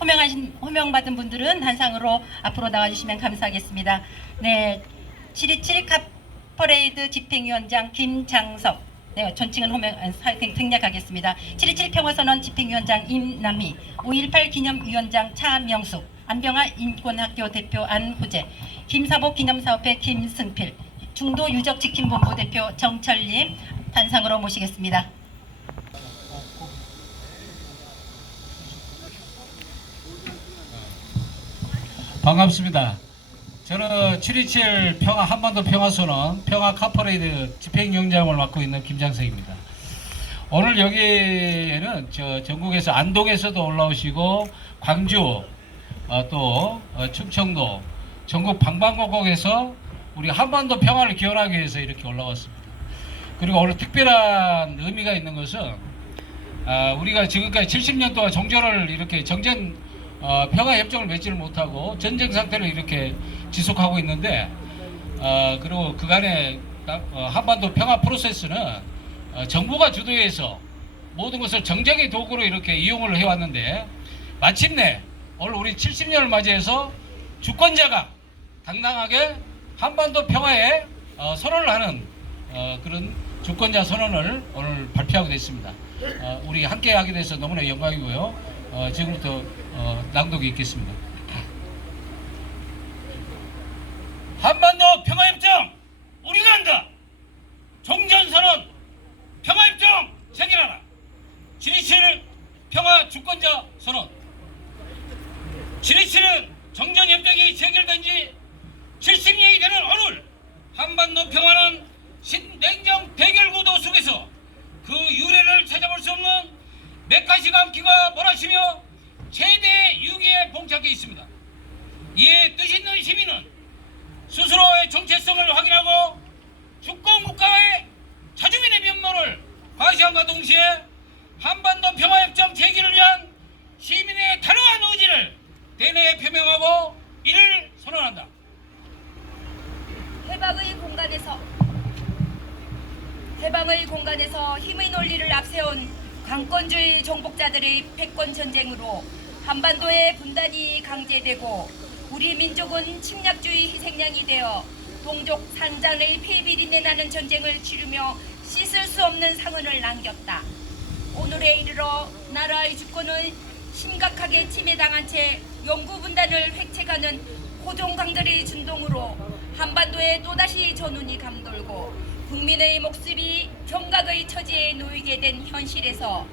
호명하신 호명받은 분들은 단상으로 앞으로 나와주시면 감사하겠습니다. 네, 727 카퍼레이드 집행위원장 김장섭. 네, 전칭은 호명 아, 사- 생략하겠습니다. 727 평화선언 집행위원장 임남희, 5.18 기념위원장 차명숙, 안병아 인권학교 대표 안후재, 김사복 기념사업회 김승필, 중도 유적 지킴본부 대표 정철님 단상으로 모시겠습니다. 반갑습니다. 저는 727 평화 한반도 평화선언 평화 카퍼레이드 집행위원장을 맡고 있는 김장석입니다. 오늘 여기에는 저 전국에서 안동에서도 올라오시고 광주 어, 또 어, 충청도 전국 방방곡곡에서 우리 한반도 평화를 기원하기 위해서 이렇게 올라왔습니다. 그리고 오늘 특별한 의미가 있는 것은 아, 우리가 지금까지 70년 동안 종전을 이렇게 정전 어, 평화 협정을 맺지를 못하고 전쟁 상태를 이렇게 지속하고 있는데 어, 그리고 그간의 나- 어, 한반도 평화 프로세스는 어, 정부가 주도해서 모든 것을 정쟁의 도구로 이렇게 이용을 해왔는데 마침내 오늘 우리 70년을 맞이해서 주권자가 당당하게 한반도 평화에 어, 선언을 하는 어, 그런 주권자 선언을 오늘 발표하게 됐습니다. 어, 우리 함께 하게 돼서 너무나 영광이고요. 어, 지금부터 어, 낭독이 있겠습니다. 한반도 평화협정 우리가 한다. 종전선언 평화협정 체결하라. 727 평화 주권자 선언. 727은 정전협정이 체결된 지 70년이 되는 오늘 한반도 평화는 신냉정 대결 구도 속에서 그 유래를 찾아볼 수 없는 함기가 몰아치며 최대의 위기에 봉착해 있습니다. 이에 뜻 있는 시민은 스스로의 정체성을 확인하고 주권 국가의 자주민의 면모를 과시함과 동시에 한반도 평화협정 체결을 위한 시민의 단호한 의지를 대내에 표명하고 이를 선언한다. 해방의 공간에서 해방의 공간에서 힘의 논리를 앞세운 강권주의 정복자들의 패권 전쟁으로 한반도의 분단이 강제되고 우리 민족은 침략주의 희생양이 되어 동족 산장의 폐비린내 나는 전쟁을 치르며 씻을 수 없는 상흔을 남겼다. 오늘에 이르러 나라의 주권을 심각하게 침해당한 채 영구 분단을 획책하는 호종강들의 진동으로 한반도에 또다시 전운이 감돌고 국민의 목숨이 경각의 처지에 놓이게 된 현실에서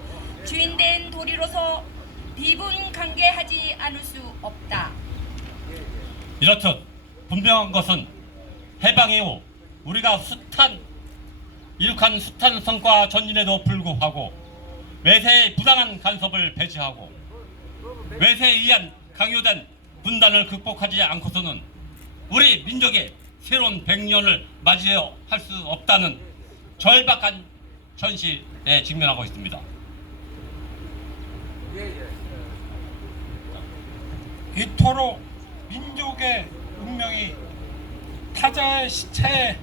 주인된 도리로서 비분강개하지 않을 수 없다. 이렇듯 분명한 것은 해방 이후 우리가 숱한 이룩한 숱한 성과 전진에도 불구하고 외세의 부당한 간섭을 배제하고 외세에 의한 강요된 분단을 극복하지 않고서는 우리 민족의 새로운 백년을 맞이해야 할수 없다는 절박한 현실에 직면하고 있습니다. 이토록 민족의 운명이 타자의 시체에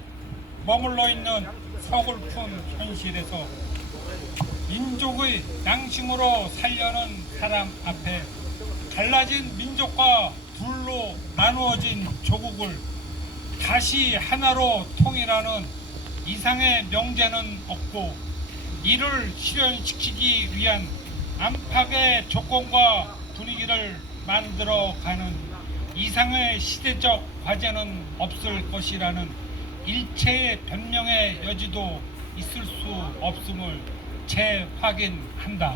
머물러 있는 서글픈 현실에서 민족의 양심으로 살려는 사람 앞에 갈라진 민족과 둘로 나누어진 조국을 다시 하나로 통일하는 이상의 명제는 없고 이를 실현시키기 위한 안팎의 조건과 분위기를 만들어가는 이상의 시대적 과제는 없을 것이라는 일체의 변명의 여지도 있을 수 없음을 재확인한다.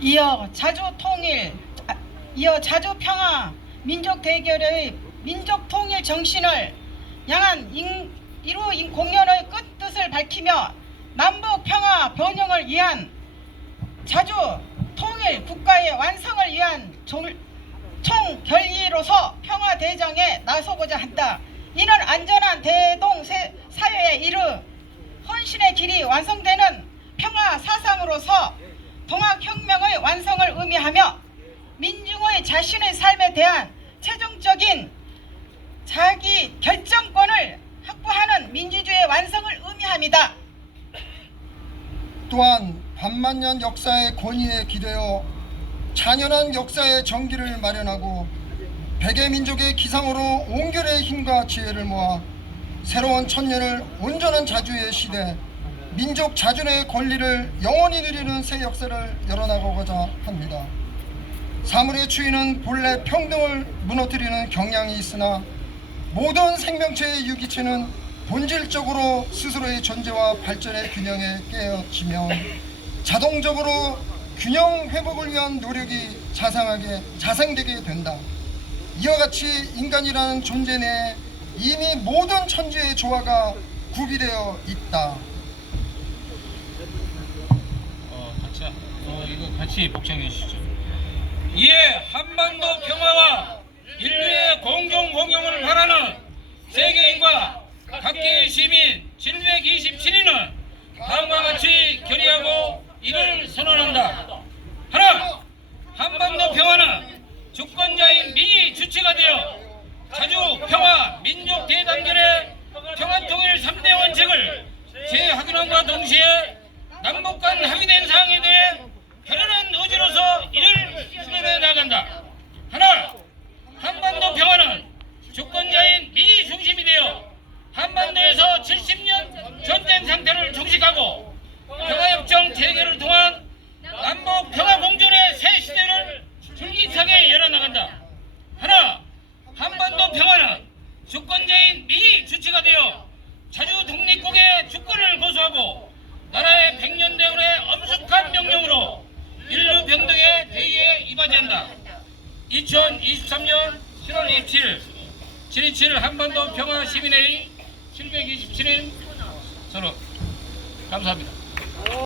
이어 자주 통일, 아, 이어 자주 평화, 민족 대결의 민족 통일 정신을 향한 인, 이루 인- 공연의 끝 뜻을 밝히며 남북 평화 번영을 위한 자주 통일 국가의 완성을 위한 종- 총결의로서 평화 대정에 나서고자 한다. 이는 안전한 대동 세- 사회에 이르 헌신의 길이 완성되는 평화 사상으로서 동학혁명의 완성을 의미하며 민중의 자신의 삶에 대한 최종적인 자기 결정권을 확보하는 민주주의의 완성을 의미합니다. 또한 반만년 역사의 권위에 기대어 잔연한 역사의 정기를 마련하고 백의 민족의 기상으로 온결의 힘과 지혜를 모아 새로운 천년을 온전한 자주의 시대 민족 자존의 권리를 영원히 누리는 새 역사를 열어나가고자 합니다. 사물의 추이는 본래 평등을 무너뜨리는 경향이 있으나 모든 생명체의 유기체는 본질적으로 스스로의 존재와 발전의 균형에 깨어지며 자동적으로 균형 회복을 위한 노력이 자상하게 자생되게 된다. 이와 같이 인간이라는 존재 내에 이미 모든 천지의 조화가 구비되어 있다. 어, 같이 어, 이거 같이 복장해 주시죠. 이에 한반도 평화와 인류의 공동 공영을 바라는 세계인과 각계의 시민 727인은 다음과 같이 결의하고 이를 선언한다. 하나, 한반도 평화는 주권자인 민이 주체가 되어 자주 평화 민족 대단결의 평화통일 3대 원칙을 재확인함과 동시에 남북 간 합의된 사항에 대해 결연한 의지로서 이를 실현해 나간다. 하나, 한반도 평화는 주권자인 민이 중심이 되어 한반도에서 70년 전쟁 상태를 종식하고 평화협정 체결을 통한 남북 평화 공존의 새 시대를 줄기차게 열어나간다. 하나, 한반도 평화는 주권자인 미 주체가 되어 자주 독립국의 주권을 고수하고 나라의 백년대운의 엄숙한 명령으로 인류 평등의 대의에 이바지한다. 2023년 7월 27일 727 한반도 평화 시민회의 727인 서로 감사합니다.